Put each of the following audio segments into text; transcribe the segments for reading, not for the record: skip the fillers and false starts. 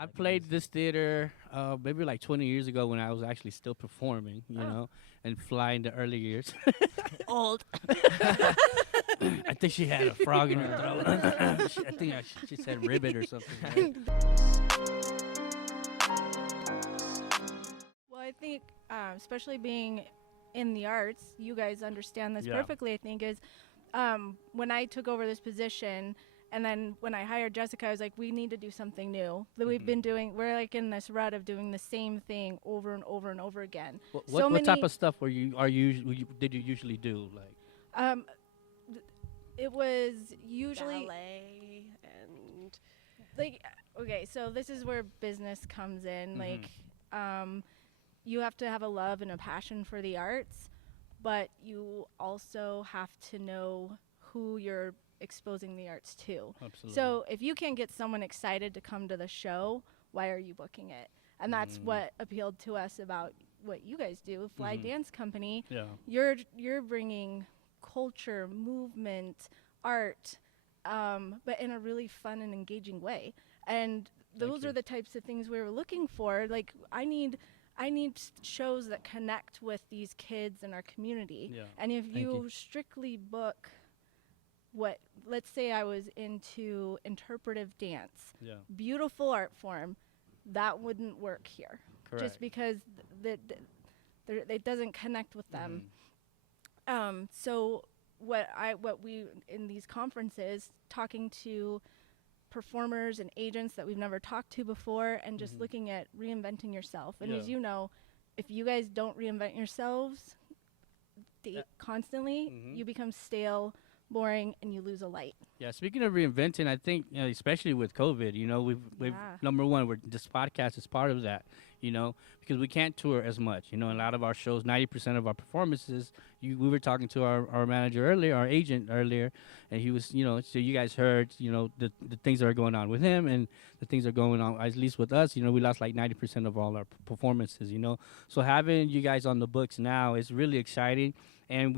I played this theater maybe like 20 years ago when I was actually still performing, you know, and flying the early years. Old. I think she had a frog in her throat. I think she said ribbit or something. Right? Well, I think, especially being in the arts, you guys understand this Yeah. perfectly, I think, is when I took over this position and then when I hired Jessica, I was like, we need to do something new. That we've been doing, we're like in this rut of doing the same thing over and over and over again. What type of stuff did you usually do? Like, Um, it was usually Ballet and like, okay, so this is where business comes in. Like, you have to have a love and a passion for the arts, but you also have to know who you're exposing the arts to. absolutely. So if you can't get someone excited to come to the show, why are you booking it? And that's what appealed to us about what you guys do, Fly Dance Company. Yeah. You're bringing culture, movement, art, but in a really fun and engaging way. And those you. are the types of things we were looking for. Like, I need shows that connect with these kids in our community. Yeah. And if Thank you you. strictly book what, let's say I was into interpretive dance, Yeah. beautiful art form, that wouldn't work here. Correct. Just because it doesn't connect with them. So what we in these conferences, talking to performers and agents that we've never talked to before, and just looking at reinventing yourself. And as Yeah. you know, if you guys don't reinvent yourselves constantly, you become stale, boring, and you lose a light. Yeah, speaking of reinventing, I think especially with COVID, you know, we've Yeah. number one, this podcast is part of that, you know, because we can't tour as much. You know, a lot of our shows, 90% of our performances. We were talking to our manager earlier, our agent earlier, and he was, you know, so you guys heard, you know, the things that are going on with him and the things that are going on at least with us. You know, we lost like 90% of all our performances. You know, so having you guys on the books now is really exciting. And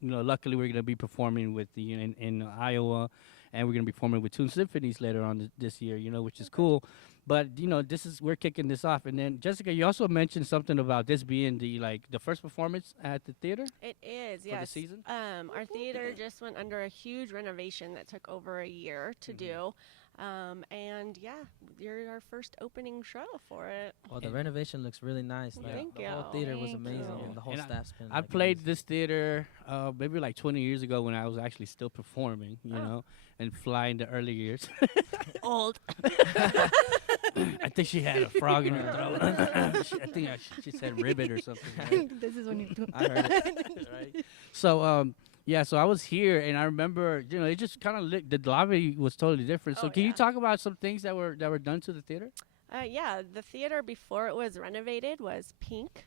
luckily we're gonna be performing with in Iowa, and we're gonna be performing with Tune Symphonies later on this year. You know, which is cool. But you know, we're kicking this off. And then Jessica, you also mentioned something about this being the first performance at the theater it is, for yes. the season. Our theater just went under a huge renovation that took over a year to do. And yeah, you're our first opening show for it. Well, the renovation looks really nice. Like, Thank the you. whole theater was Thank amazing, you. and the whole And staff's been. I like, played amazing. this theater maybe like 20 years ago when I was actually still performing, you know, and flying the early years. Old. I think she had a frog in her throat. I think she said ribbit or something. Right? This is when you do. I heard it. Right? So yeah, so I was here and I remember, you know, it just kind of the lobby was totally different. So Oh, can you yeah. talk about some things that were done to the theater? Yeah, the theater before it was renovated was pink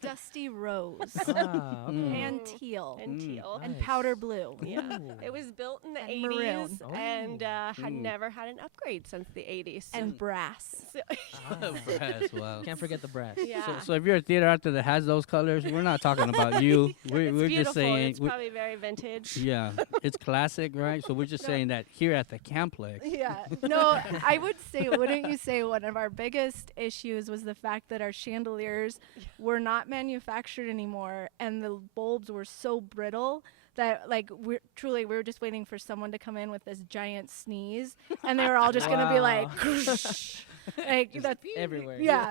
Dusty rose Ah, okay. and teal and teal. and Nice. powder blue. Yeah, Ooh. it was built in the And 80s maroon. and had never had an upgrade since the 80s. and brass. So, As well. Can't forget the brass. yeah. So if you're a theater actor that has those colors, we're not talking about you. We're It's just beautiful. saying. It's probably very vintage. Yeah, it's classic, right? So we're just saying that here at the Cam-Plex. Yeah. No, I would say, wouldn't you say one of our biggest issues was the fact that our chandeliers were not manufactured anymore, and the bulbs were so brittle that, like, we were just waiting for someone to come in with this giant sneeze, and they were all just gonna be like, like that's Everywhere. yeah.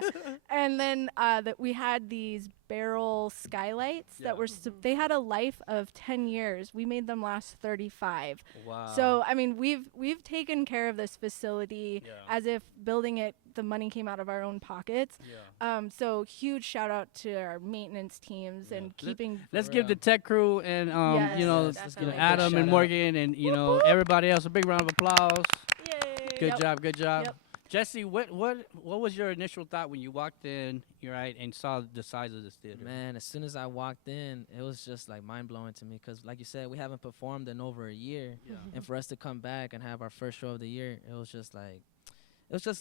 And then that we had these barrel skylights Yeah. that were they had a life of 10 years. We made them last 35. Wow. So I mean, we've taken care of this facility Yeah. as if building it, the money came out of our own pockets. Yeah. So huge shout out to our maintenance teams and keeping. Let's For give the real. tech crew and Yes, you know, definitely. Adam Big and shout Morgan and you know everybody else. A big round of applause. Yay. Good Yep. job. Good job. Yep. Jesse, what was your initial thought when you walked in, right, and saw the size of this theater? Man, as soon as I walked in, it was just like mind blowing to me because, like you said, we haven't performed in over a year, Yeah. and for us to come back and have our first show of the year, it was just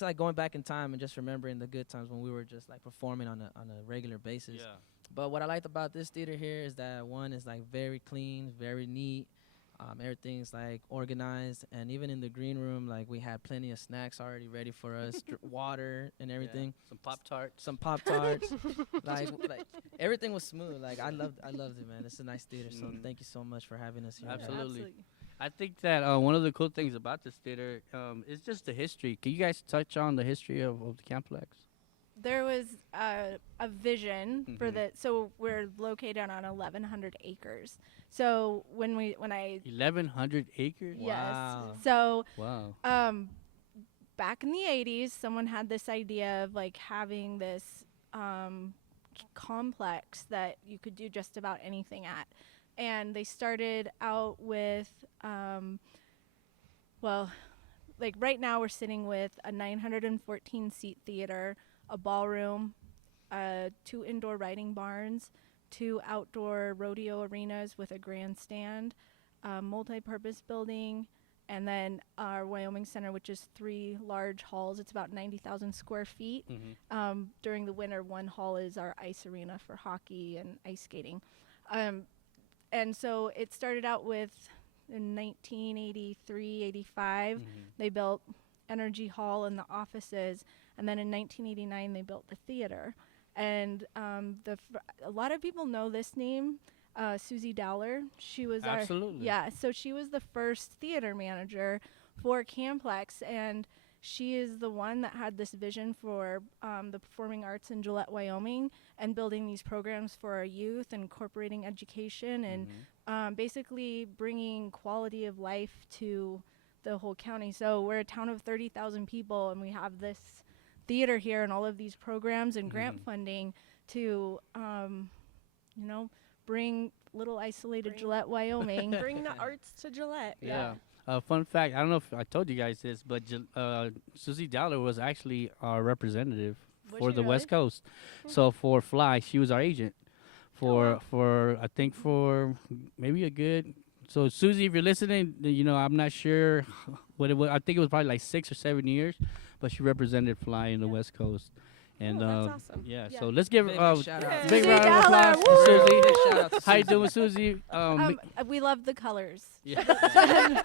like going back in time and just remembering the good times when we were just like performing on a regular basis. Yeah. But what I liked about this theater here is that one is like very clean, very neat. Everything's like organized, and even in the green room, like we had plenty of snacks already ready for us, water and everything. Some Pop-Tarts. Some Pop Tarts, like everything was smooth. Like I loved it, man. It's a nice theater, so thank you so much for having us here. Absolutely. I think that one of the cool things about this theater is just the history. Can you guys touch on the history of the Cam-Plex? There was a vision for the, so we're located on 1,100 acres. So when I 1,100 acres? yes, Wow. so Wow. back in the 80s, someone had this idea of like having this complex that you could do just about anything at. And they started out with, well, like right now we're sitting with a 914 seat theater, a ballroom, 2 indoor riding barns, 2 outdoor rodeo arenas with a grandstand, multi-purpose building, and then our Wyoming Center, which is 3 large halls. It's about 90,000 square feet. During the winter, one hall is our ice arena for hockey and ice skating. And so it started out with, in 1983, 85, they built Energy Hall and the offices. And then in 1989, they built the theater. And a lot of people know this name, Susie Dowler. She was Absolutely. so she was the first theater manager for Cam-Plex, and she is the one that had this vision for the performing arts in Gillette, Wyoming, and building these programs for our youth, incorporating education, and basically bringing quality of life to the whole county. So we're a town of 30,000 people, and we have this theater here and all of these programs and grant funding to, bring little isolated Gillette, Wyoming. Bring the arts to Gillette. Yeah. Fun fact, I don't know if I told you guys this, but Susie Dowler was actually our representative Was for she the really? West Coast. So for Fly, she was our agent for I think for maybe a good. So Susie, if you're listening, I'm not sure what it was. I think it was probably like 6 or 7 years, but she represented Fly in the West Coast. And that's awesome. Yeah. so let's give Big big shout out. round Susie of applause Dowler, for Susie. Big shout out to How you Susie. doing, Susie? We love the colors. Yeah.